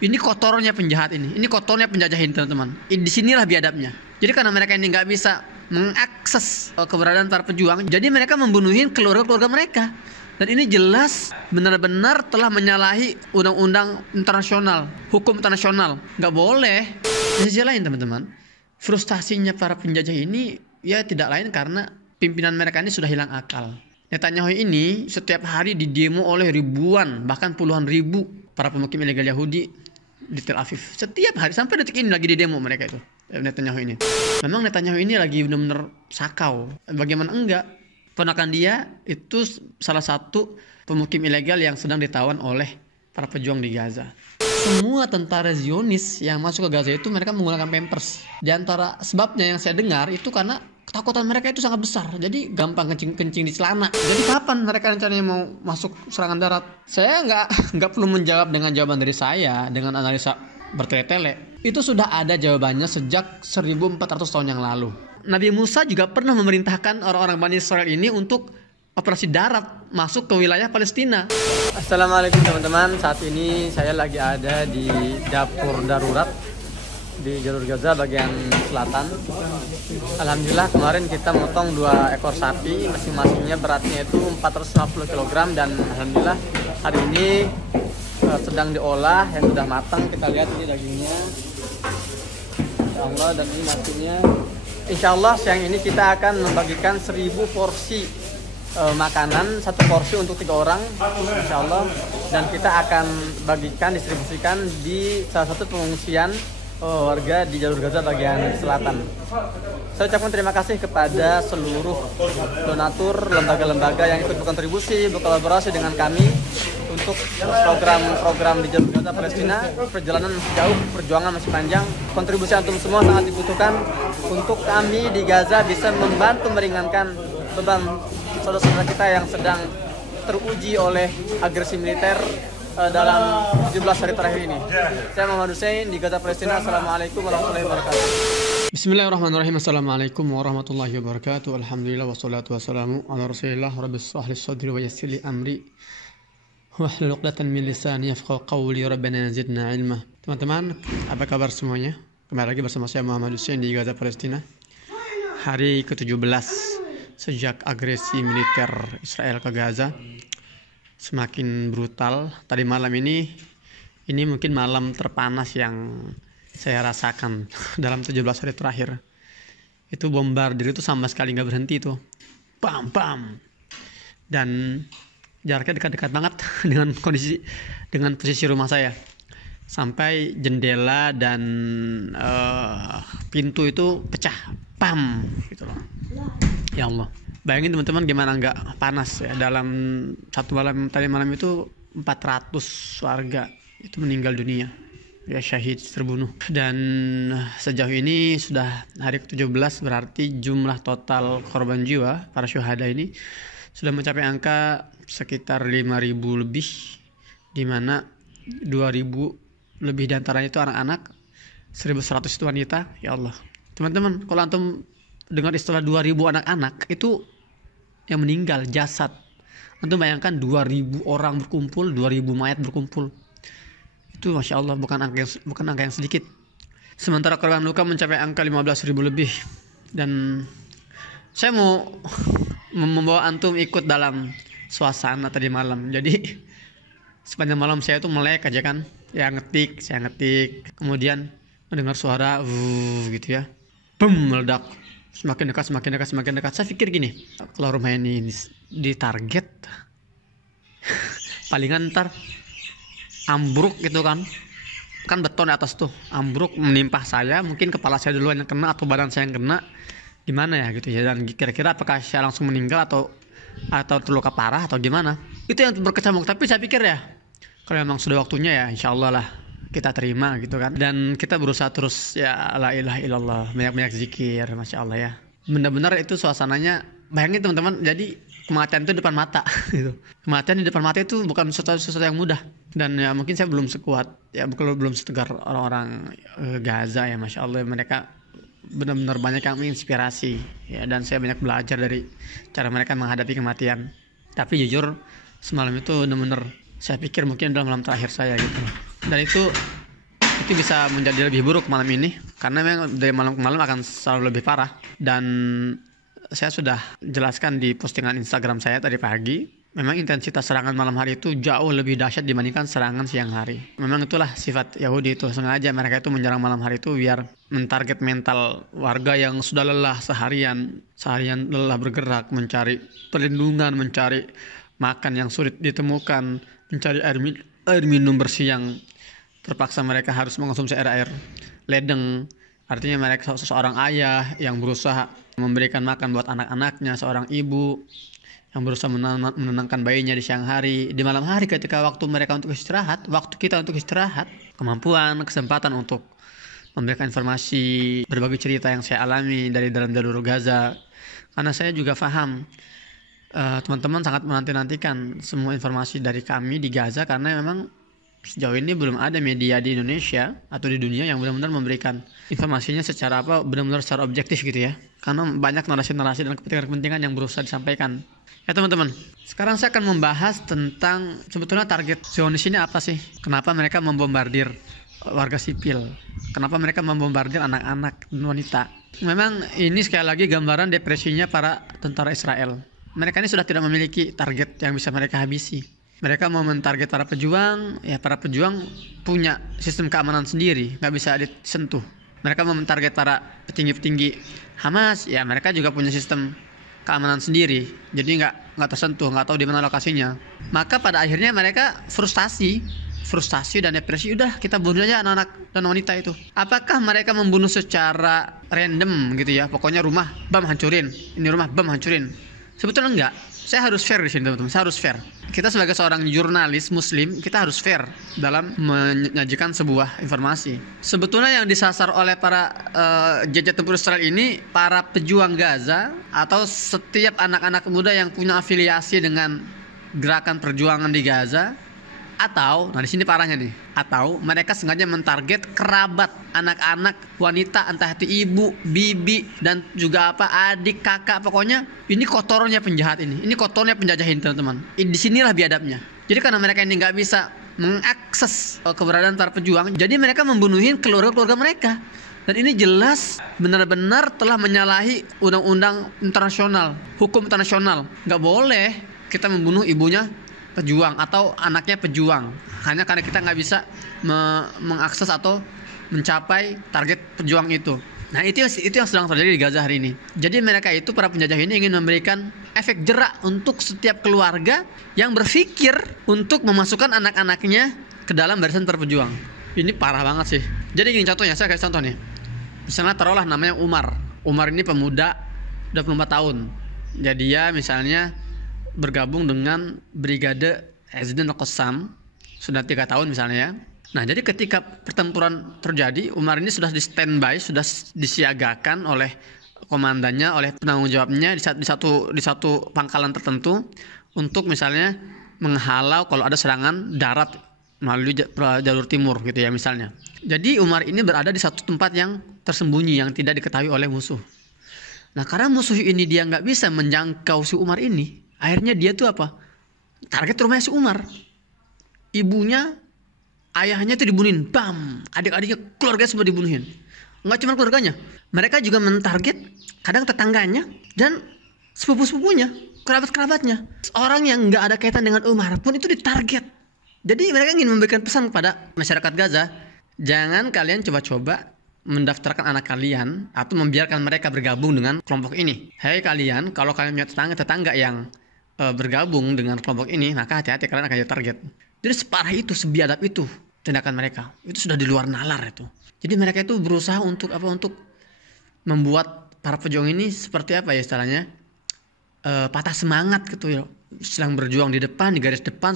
Ini kotornya penjahat ini kotornya penjajah ini teman-teman. Disinilah biadabnya. Jadi karena mereka ini nggak bisa mengakses keberadaan para pejuang, jadi mereka membunuhin keluarga-keluarga mereka. Dan ini jelas benar-benar telah menyalahi undang-undang internasional, hukum internasional. Nggak boleh. Di sisi lain teman-teman, frustasinya para penjajah ini ya tidak lain karena pimpinan mereka ini sudah hilang akal. Netanyahu ini setiap hari didemo oleh ribuan, bahkan puluhan ribu para pemukim ilegal Yahudi di Tel Aviv. Setiap hari sampai detik ini lagi didemo mereka itu. Netanyahu ini. Memang Netanyahu ini lagi benar-benar sakau. Bagaimana enggak? Ponakan dia itu salah satu pemukim ilegal yang sedang ditawan oleh para pejuang di Gaza. Semua tentara Zionis yang masuk ke Gaza itu mereka menggunakan Pampers. Di antara sebabnya yang saya dengar itu karena ketakutan mereka itu sangat besar. Jadi gampang kencing di celana. Jadi kapan mereka rencananya mau masuk serangan darat? Saya nggak perlu menjawab dengan jawaban dari saya dengan analisa bertele-tele. Itu sudah ada jawabannya sejak 1400 tahun yang lalu. Nabi Musa juga pernah memerintahkan orang-orang Bani Israel ini untuk operasi darat masuk ke wilayah Palestina. Assalamualaikum teman-teman. Saat ini saya lagi ada di dapur darurat di jalur Gaza bagian selatan. Alhamdulillah kemarin kita motong 2 ekor sapi, masing-masingnya beratnya itu 450 kg dan alhamdulillah hari ini sedang diolah yang sudah matang. Kita lihat ini dagingnya, Insya Allah, dan ini nasinya. Insya Allah siang ini kita akan membagikan 1000 porsi makanan, 1 porsi untuk 3 orang Insya Allah, dan kita akan bagikan, distribusikan di salah satu pengungsian warga di jalur Gaza bagian selatan. Saya ucapkan terima kasih kepada seluruh donatur, lembaga-lembaga yang ikut berkontribusi, berkolaborasi dengan kami untuk program-program di jalur Gaza Palestina. Perjalanan masih jauh, perjuangan masih panjang. Kontribusi antum semua sangat dibutuhkan untuk kami di Gaza bisa membantu meringankan beban saudara-saudara kita yang sedang teruji oleh agresi militer dalam 17 hari terakhir ini. Saya Muhammad Hussein di Gaza Palestina. Assalamualaikum warahmatullahi wabarakatuh. Bismillahirrahmanirrahim. Assalamualaikum warahmatullahi wabarakatuh. Alhamdulillah wassalatu wassalamu ala Rasulillah. Rabbi shrah li sadri wa yassir li amri wahlul 'uqdatam min lisani yafqahu qawli. Rabbana zidna ilma. Teman-teman, apa kabar semuanya? Kembali lagi bersama saya Muhammad Hussein di Gaza Palestina. Hari ke-17 sejak agresi militer Israel ke Gaza semakin brutal. Tadi malam ini mungkin malam terpanas yang saya rasakan dalam 17 hari terakhir. Itu bombardir itu sama sekali nggak berhenti itu. Bam bam. Dan jaraknya dekat-dekat banget dengan posisi rumah saya. Sampai jendela dan pintu itu pecah. Pam gitu loh. Ya Allah. Bayangin teman-teman gimana nggak panas ya. Dalam satu malam, tadi malam itu 400 warga itu meninggal dunia ya, syahid, terbunuh. Dan sejauh ini sudah hari ke-17, berarti jumlah total korban jiwa para syuhada ini sudah mencapai angka sekitar 5.000 lebih, dimana 2.000 lebih diantaranya itu anak-anak, 1.100 itu wanita. Ya Allah teman-teman, kalau antum dengar istilah 2.000 anak-anak itu yang meninggal, jasad, antum bayangkan 2.000 orang berkumpul, 2.000 mayat berkumpul. Itu Masya Allah bukan angka yang sedikit. Sementara korban luka mencapai angka 15.000 lebih. Dan saya mau membawa antum ikut dalam suasana tadi malam. Jadi sepanjang malam saya itu melek aja kan, ya saya ngetik, kemudian mendengar suara gitu ya, bum, meledak. Semakin dekat. Saya pikir gini, kalau rumah ini ditarget, palingan ntar ambruk gitu kan beton di atas tuh, ambruk menimpa saya, mungkin kepala saya duluan yang kena atau badan saya yang kena, gimana ya gitu ya. Dan kira-kira apakah saya langsung meninggal atau terluka parah atau gimana, itu yang berkecamuk. Tapi saya pikir ya, kalau memang sudah waktunya ya insya Allah lah kita terima gitu kan. Dan kita berusaha terus ya, la ilaha illallah, banyak-banyak zikir, Masya Allah ya. Benar-benar itu suasananya, bayangin teman-teman, jadi kematian itu depan mata gitu. Kematian di depan mata itu bukan sesuatu yang mudah. Dan ya mungkin saya belum sekuat ya, belum setegar orang-orang Gaza ya, Masya Allah. Mereka benar-benar banyak yang menginspirasi ya, dan saya banyak belajar dari cara mereka menghadapi kematian. Tapi jujur semalam itu benar-benar saya pikir mungkin dalam malam terakhir saya gitu. Dan itu itu bisa menjadi lebih buruk malam ini, karena memang dari malam ke malam akan selalu lebih parah. Dan saya sudah jelaskan di postingan Instagram saya tadi pagi, memang intensitas serangan malam hari itu jauh lebih dahsyat dibandingkan serangan siang hari. Memang itulah sifat Yahudi itu, sengaja mereka itu menyerang malam hari itu biar mentarget mental warga yang sudah lelah seharian lelah bergerak, mencari perlindungan, mencari makan yang sulit ditemukan, mencari air minum bersih yang terpaksa mereka harus mengonsumsi air ledeng. Artinya mereka seorang ayah yang berusaha memberikan makan buat anak-anaknya, seorang ibu yang berusaha menenangkan bayinya di siang hari, di malam hari ketika waktu mereka untuk istirahat, waktu kita untuk istirahat, kesempatan untuk memberikan informasi, berbagi cerita yang saya alami dari dalam jalur Gaza. Karena saya juga paham teman-teman sangat menanti-nantikan semua informasi dari kami di Gaza, karena memang sejauh ini belum ada media di Indonesia atau di dunia yang benar-benar memberikan informasinya secara benar-benar secara objektif gitu ya. Karena banyak narasi-narasi dan kepentingan-kepentingan yang berusaha disampaikan. Ya teman-teman, sekarang saya akan membahas tentang sebetulnya target Zionis ini apa sih? Kenapa mereka membombardir warga sipil? Kenapa mereka membombardir anak-anak dan wanita? Memang ini sekali lagi gambaran depresinya para tentara Israel. Mereka ini sudah tidak memiliki target yang bisa mereka habisi. Mereka mau mentarget para pejuang, ya para pejuang punya sistem keamanan sendiri, nggak bisa disentuh. Mereka mau mentarget para petinggi-petinggi Hamas, ya mereka juga punya sistem keamanan sendiri, jadi nggak tersentuh, nggak tahu di mana lokasinya. Maka pada akhirnya mereka frustasi dan depresi. Udah, kita bunuh aja anak-anak dan wanita itu. Apakah mereka membunuh secara random gitu ya? Pokoknya rumah bam hancurin, ini rumah bam hancurin. Sebetulnya enggak. Saya harus fair di sini teman-teman. Saya harus fair. Kita sebagai seorang jurnalis Muslim, kita harus fair dalam menyajikan sebuah informasi. Sebetulnya yang disasar oleh para jajah tempur Israel ini para pejuang Gaza atau setiap anak-anak muda yang punya afiliasi dengan gerakan perjuangan di Gaza, atau, nah di sini parahnya nih, atau mereka sengaja mentarget kerabat, anak-anak, wanita, entah itu ibu, bibi, dan juga adik, kakak, pokoknya ini kotornya penjahat ini kotornya penjajah ini teman-teman. Disinilah biadabnya. Jadi karena mereka ini nggak bisa mengakses keberadaan para pejuang, jadi mereka membunuhin keluarga-keluarga mereka. Dan ini jelas benar-benar telah menyalahi undang-undang internasional, hukum internasional. Nggak boleh kita membunuh ibunya pejuang atau anaknya pejuang hanya karena kita nggak bisa mengakses atau mencapai target pejuang itu. Nah itu yang sedang terjadi di Gaza hari ini. Jadi mereka itu, para penjajah ini, ingin memberikan efek jerak untuk setiap keluarga yang berpikir untuk memasukkan anak-anaknya ke dalam barisan terpejuang. Ini parah banget sih. Jadi gini contohnya, saya kasih contoh nih. Misalnya taruhlah namanya Umar ini pemuda 24 tahun. Jadi dia misalnya bergabung dengan Brigade Ezdin Al-Qassam sudah 3 tahun misalnya ya. Nah jadi ketika pertempuran terjadi, Umar ini sudah di standby, sudah disiagakan oleh komandannya, oleh penanggung jawabnya di satu pangkalan tertentu untuk misalnya menghalau kalau ada serangan darat melalui jalur timur gitu ya misalnya. Jadi Umar ini berada di satu tempat yang tersembunyi yang tidak diketahui oleh musuh. Nah karena musuh ini dia nggak bisa menjangkau si Umar ini, akhirnya dia tuh apa? Target rumahnya si Umar. Ibunya, ayahnya itu dibunuhin, bam. Adik-adiknya, keluarga semua dibunuhin. Nggak cuma keluarganya, mereka juga mentarget kadang tetangganya dan sepupu-sepupunya, kerabat-kerabatnya. Orang yang nggak ada kaitan dengan Umar pun itu ditarget. Jadi mereka ingin memberikan pesan kepada masyarakat Gaza, jangan kalian coba-coba mendaftarkan anak kalian atau membiarkan mereka bergabung dengan kelompok ini. Hei kalian, kalau kalian punya tetangga yang bergabung dengan kelompok ini, maka hati-hati, kalian akan jadi target. Jadi separah itu, sebiadab itu tindakan mereka. Itu sudah di luar nalar itu. Jadi mereka itu berusaha untuk membuat para pejuang ini seperti apa ya istilahnya, patah semangat gitu ya. Sedang berjuang di depan, di garis depan,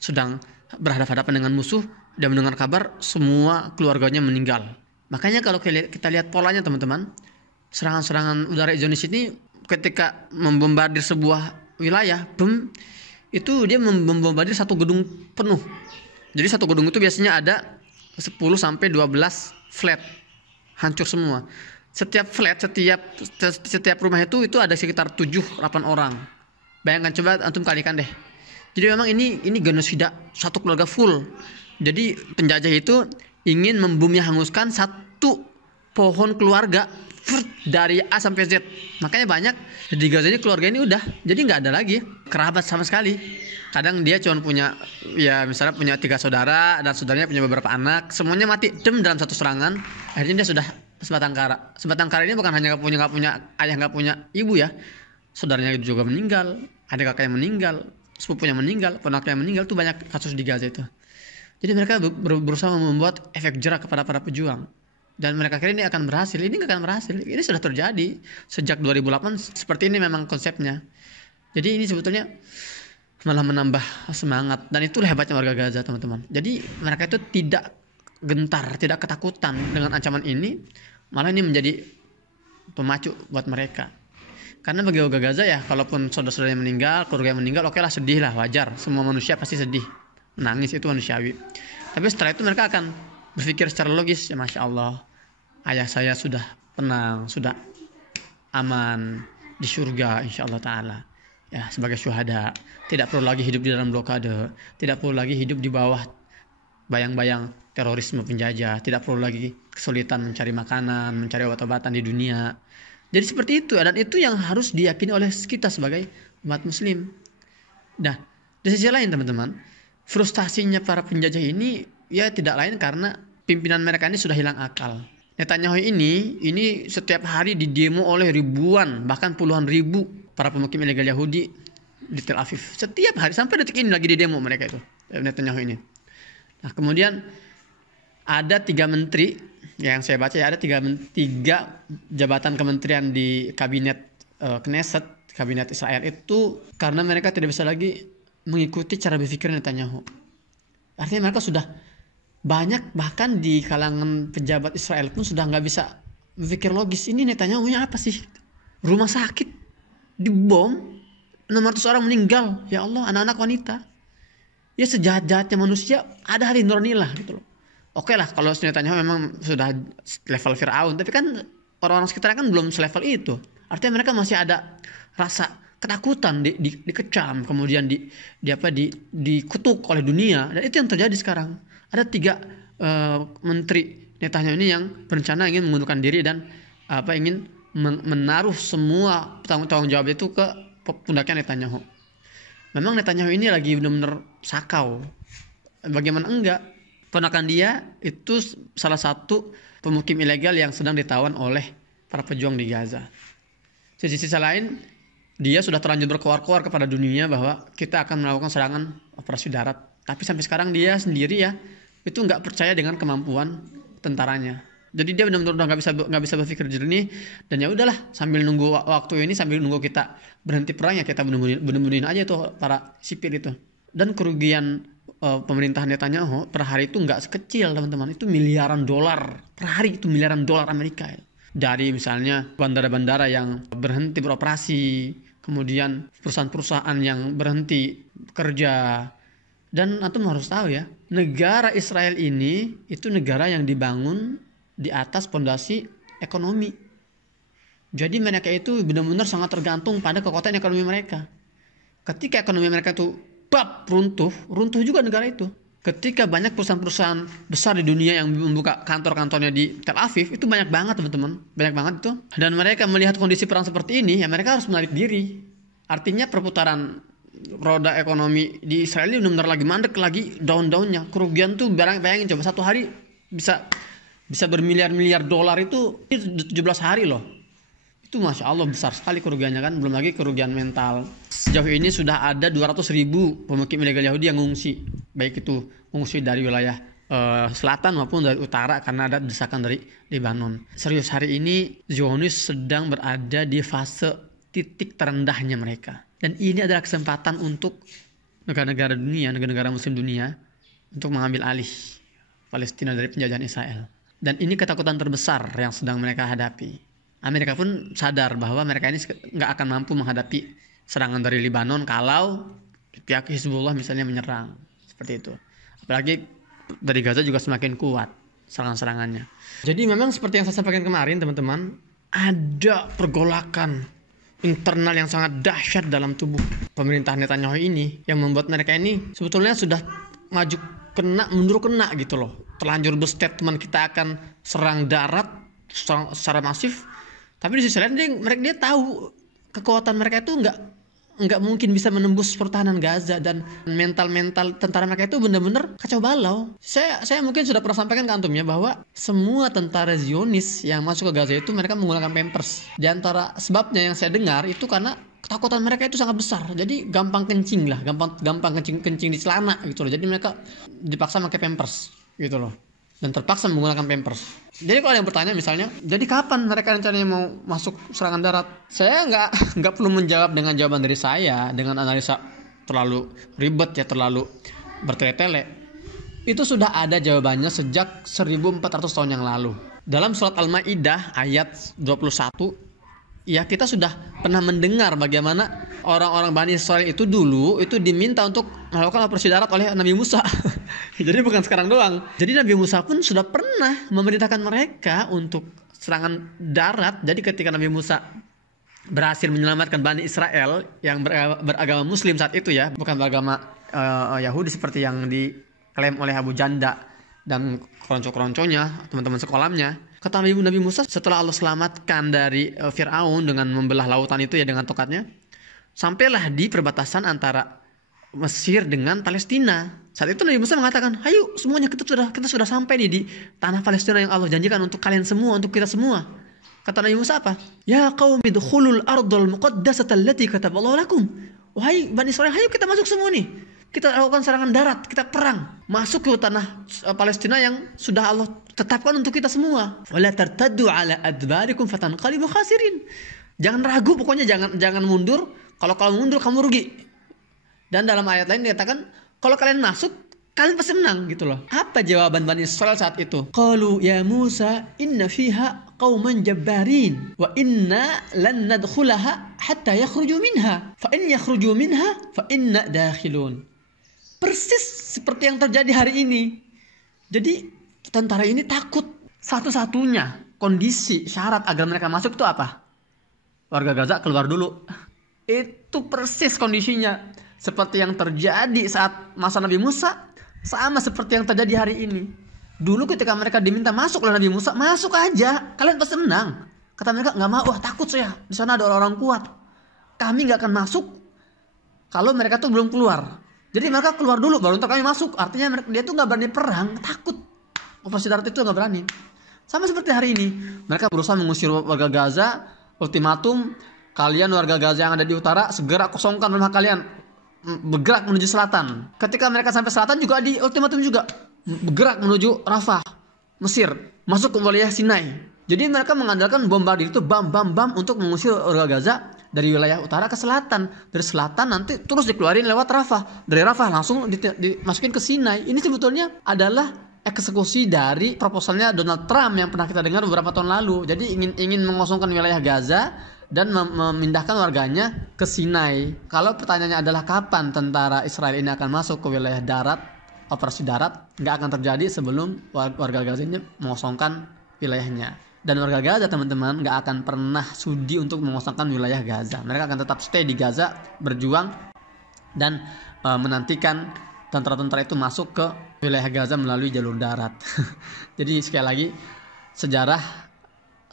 sedang berhadapan-hadapan dengan musuh, dan mendengar kabar semua keluarganya meninggal. Makanya kalau kita lihat polanya teman-teman, serangan-serangan udara Zionis ini ketika membombardir sebuah wilayah, itu dia membombardir satu gedung penuh. Jadi satu gedung itu biasanya ada 10 sampai 12 flat, hancur semua. Setiap flat, setiap rumah itu ada sekitar 7-8 orang. Bayangkan, coba antum kalikan deh. Jadi memang ini genosida satu keluarga full. Jadi penjajah itu ingin membumi hanguskan satu pohon keluarga dari A sampai Z. Makanya banyak di Gaza ini keluarga ini udah jadi nggak ada lagi kerabat sama sekali. Kadang dia cuma punya, ya misalnya punya 3 saudara dan saudaranya punya beberapa anak, semuanya mati dalam satu serangan. Akhirnya dia sudah sebatang kara. Sebatang kara ini bukan hanya nggak punya ayah, nggak punya ibu ya, saudaranya juga meninggal, ada kakaknya meninggal, sepupunya meninggal, ponaknya meninggal. Tuh banyak kasus di Gaza itu. Jadi mereka berusaha membuat efek jerak kepada para pejuang. Dan mereka kira ini akan berhasil. Ini nggak akan berhasil. Ini sudah terjadi sejak 2008. Seperti ini memang konsepnya. Jadi ini sebetulnya malah menambah semangat. Dan itulah hebatnya warga Gaza, teman-teman. Jadi mereka itu tidak gentar, tidak ketakutan dengan ancaman ini. Malah ini menjadi pemacu buat mereka. Karena bagi warga Gaza ya, kalaupun saudara-saudaranya meninggal, keluarga yang meninggal, oke lah, sedih lah, wajar. Semua manusia pasti sedih, menangis, itu manusiawi. Tapi setelah itu mereka akan berpikir secara logis, ya Masya Allah, ayah saya sudah tenang, sudah aman di surga insya Allah Ta'ala, ya sebagai syuhada, tidak perlu lagi hidup di dalam blokade, tidak perlu lagi hidup di bawah bayang-bayang terorisme penjajah, tidak perlu lagi kesulitan mencari makanan, mencari obat-obatan di dunia. Jadi seperti itu, dan itu yang harus diyakini oleh kita sebagai umat muslim. Nah, di sisi lain teman-teman, frustasinya para penjajah ini ya tidak lain karena pimpinan mereka ini sudah hilang akal. Netanyahu ini setiap hari didemo oleh ribuan, bahkan puluhan ribu para pemukim ilegal Yahudi di Tel Aviv. Setiap hari sampai detik ini lagi didemo mereka itu, Netanyahu ini. Nah, kemudian ada 3 menteri yang saya baca ya, ada 3 jabatan kementerian di kabinet Knesset, kabinet Israel itu karena mereka tidak bisa lagi mengikuti cara berpikir Netanyahu. Artinya mereka sudah banyak, bahkan di kalangan pejabat Israel pun sudah nggak bisa berpikir logis. Ini Netanyahu-nya apa sih? Rumah sakit dibom, 600 orang meninggal, ya Allah, anak-anak wanita. Ya sejahat-jahatnya manusia ada hari nuranilah gitu loh. Oke lah kalau Netanyahu memang sudah level Firaun, tapi kan orang-orang sekitar kan belum selevel itu. Artinya mereka masih ada rasa ketakutan, dikecam, kemudian dikutuk oleh dunia, dan itu yang terjadi sekarang. Ada 3 menteri Netanyahu ini yang berencana ingin mengundurkan diri dan ingin menaruh semua tanggung jawab itu ke pundaknya Netanyahu. Memang Netanyahu ini lagi benar-benar sakau. Bagaimana enggak? Ponakan dia itu salah satu pemukim ilegal yang sedang ditawan oleh para pejuang di Gaza. Di sisi lain, dia sudah terlanjur berkoar-koar kepada dunia bahwa kita akan melakukan serangan operasi darat. Tapi sampai sekarang dia sendiri ya itu nggak percaya dengan kemampuan tentaranya. Jadi dia benar-benar nggak bisa berpikir jernih, dan ya udahlah, sambil nunggu waktu ini, sambil nunggu kita berhenti perang ya kita bunuh-bunuhin aja tuh para sipil itu. Dan kerugian pemerintahan Netanyahu per hari itu nggak sekecil teman-teman, itu miliaran dolar per hari, itu miliaran dolar Amerika ya. Dari misalnya bandara-bandara yang berhenti beroperasi, kemudian perusahaan-perusahaan yang berhenti bekerja. Dan antum harus tahu ya, negara Israel ini itu negara yang dibangun di atas fondasi ekonomi. Jadi mereka itu benar-benar sangat tergantung pada kekuatan ekonomi mereka. Ketika ekonomi mereka itu runtuh juga negara itu. Ketika banyak perusahaan-perusahaan besar di dunia yang membuka kantor-kantornya di Tel Aviv, itu banyak banget teman-teman, banyak banget itu. Dan mereka melihat kondisi perang seperti ini, ya mereka harus menarik diri. Artinya perputaran roda ekonomi di Israel ini benar-benar lagi mandek, lagi down-downnya. Kerugian tuh bayangin coba, satu hari bisa bermiliar-miliar dolar, itu 17 hari loh. Itu Masya Allah besar sekali kerugiannya kan, belum lagi kerugian mental. Sejauh ini sudah ada 200.000 pemukim ilegal Yahudi yang mengungsi, baik itu mengungsi dari wilayah selatan maupun dari utara karena ada desakan dari Lebanon. Serius, hari ini Zionis sedang berada di fase titik terendahnya mereka. Dan ini adalah kesempatan untuk negara-negara dunia, negara-negara muslim dunia untuk mengambil alih Palestina dari penjajahan Israel. Dan ini ketakutan terbesar yang sedang mereka hadapi. Amerika pun sadar bahwa mereka ini nggak akan mampu menghadapi serangan dari Lebanon kalau pihak Hizbullah misalnya menyerang seperti itu. Apalagi dari Gaza juga semakin kuat serangan-serangannya. Jadi memang seperti yang saya sampaikan kemarin teman-teman, ada pergolakan internal yang sangat dahsyat dalam tubuh pemerintahan Netanyahu ini yang membuat mereka ini sebetulnya sudah mundur kena gitu loh. terlanjur berstatement kita akan serang darat secara masif, tapi di sisi lain dia tahu kekuatan mereka itu nggak mungkin bisa menembus pertahanan Gaza, dan mental tentara mereka itu benar-benar kacau balau. Saya mungkin sudah pernah sampaikan ke antum ya, bahwa semua tentara Zionis yang masuk ke Gaza itu mereka menggunakan Pampers. Di antara sebabnya yang saya dengar itu karena ketakutan mereka itu sangat besar. Jadi gampang kencing lah, gampang kencing di celana gitu loh. Jadi mereka dipaksa pakai Pampers gitu loh, dan terpaksa menggunakan Pampers. Jadi kalau ada yang bertanya misalnya, jadi kapan mereka rencananya mau masuk serangan darat? Saya nggak perlu menjawab dengan jawaban dari saya dengan analisa terlalu ribet ya, terlalu bertele-tele. Itu sudah ada jawabannya sejak 1400 tahun yang lalu. Dalam surat Al-Maidah ayat 21, ya kita sudah pernah mendengar bagaimana orang-orang Bani Israel itu dulu itu diminta untuk melakukan operasi darat oleh Nabi Musa. Jadi bukan sekarang doang. Jadi Nabi Musa pun sudah pernah memerintahkan mereka untuk serangan darat. Jadi ketika Nabi Musa berhasil menyelamatkan Bani Israel yang beragama Muslim saat itu ya, bukan beragama Yahudi seperti yang diklaim oleh Abu Janda dan keronco-keronconya, teman-teman sekolahnya. Kata Nabi Musa, setelah Allah selamatkan dari Fir'aun dengan membelah lautan itu ya dengan tokatnya, sampailah di perbatasan antara Mesir dengan Palestina. Saat itu Nabi Musa mengatakan, ayo semuanya kita sudah sampai nih di tanah Palestina yang Allah janjikan untuk kalian semua, untuk kita semua. Kata Nabi Musa apa? Ya qaumi dkhulul ardal muqaddasata allati kataballahu lakum. Wahai Bani Israel, ayo kita masuk semua nih. Kita lakukan serangan darat, kita perang, masuk ke tanah Palestina yang sudah Allah tetapkan untuk kita semua. Wala tartaddu ala adbarikum fatanqalibu khasirin. Jangan ragu, pokoknya jangan mundur. Kalau mundur kamu rugi. Dan dalam ayat lain dikatakan, kalau kalian masuk, kalian pasti menang gitu loh. Apa jawaban Bani Israel saat itu? Qalu ya Musa inna fiha qauman jabbarin wa inna lan nadkhulaha hatta yakhruju minha. Fa in yakhruju minha fa inna dakhilun. Persis seperti yang terjadi hari ini. Jadi tentara ini takut. Satu-satunya kondisi syarat agar mereka masuk itu apa? Warga Gaza keluar dulu. Itu persis kondisinya. Seperti yang terjadi saat masa Nabi Musa, sama seperti yang terjadi hari ini. Dulu ketika mereka diminta masuk oleh Nabi Musa, masuk aja, kalian pasti menang. Kata mereka, nggak mau, wah takut saya, di sana ada orang-orang kuat. Kami nggak akan masuk kalau mereka tuh belum keluar. Jadi mereka keluar dulu, baru ntar kami masuk. Artinya dia tuh nggak berani perang, takut. Operasi darat itu nggak berani. Sama seperti hari ini, mereka berusaha mengusir warga Gaza. Ultimatum, kalian warga Gaza yang ada di utara, segera kosongkan rumah kalian. Bergerak menuju selatan. Ketika mereka sampai selatan juga di ultimatum juga, bergerak menuju Rafah, Mesir, masuk ke wilayah Sinai. Jadi mereka mengandalkan bombardir itu bam untuk mengusir warga Gaza dari wilayah utara ke selatan. Dari selatan nanti terus dikeluarin lewat Rafah. Dari Rafah langsung dimasukin ke Sinai. Ini sebetulnya adalah eksekusi dari proposalnya Donald Trump yang pernah kita dengar beberapa tahun lalu. Jadi ingin mengosongkan wilayah Gaza dan memindahkan warganya ke Sinai. Kalau pertanyaannya adalah kapan tentara Israel ini akan masuk ke wilayah darat, operasi darat, nggak akan terjadi sebelum warga Gaza ini mengosongkan wilayahnya. Dan warga Gaza teman-teman nggak akan pernah sudi untuk mengosongkan wilayah Gaza. Mereka akan tetap stay di Gaza, berjuang dan menantikan tentara-tentara itu masuk ke wilayah Gaza melalui jalur darat. Jadi sekali lagi, sejarah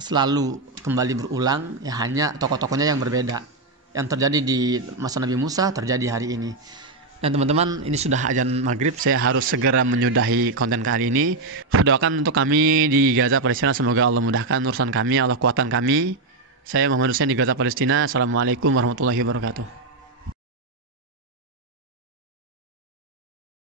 selalu kembali berulang, ya hanya tokoh-tokohnya yang berbeda. Yang terjadi di masa Nabi Musa terjadi hari ini. Dan teman-teman, ini sudah azan maghrib, saya harus segera menyudahi konten kali ini. Doakan untuk kami di Gaza Palestina, semoga Allah mudahkan urusan kami, Allah kuatkan kami. Saya Muhammad Hussein di Gaza Palestina. Assalamualaikum warahmatullahi wabarakatuh.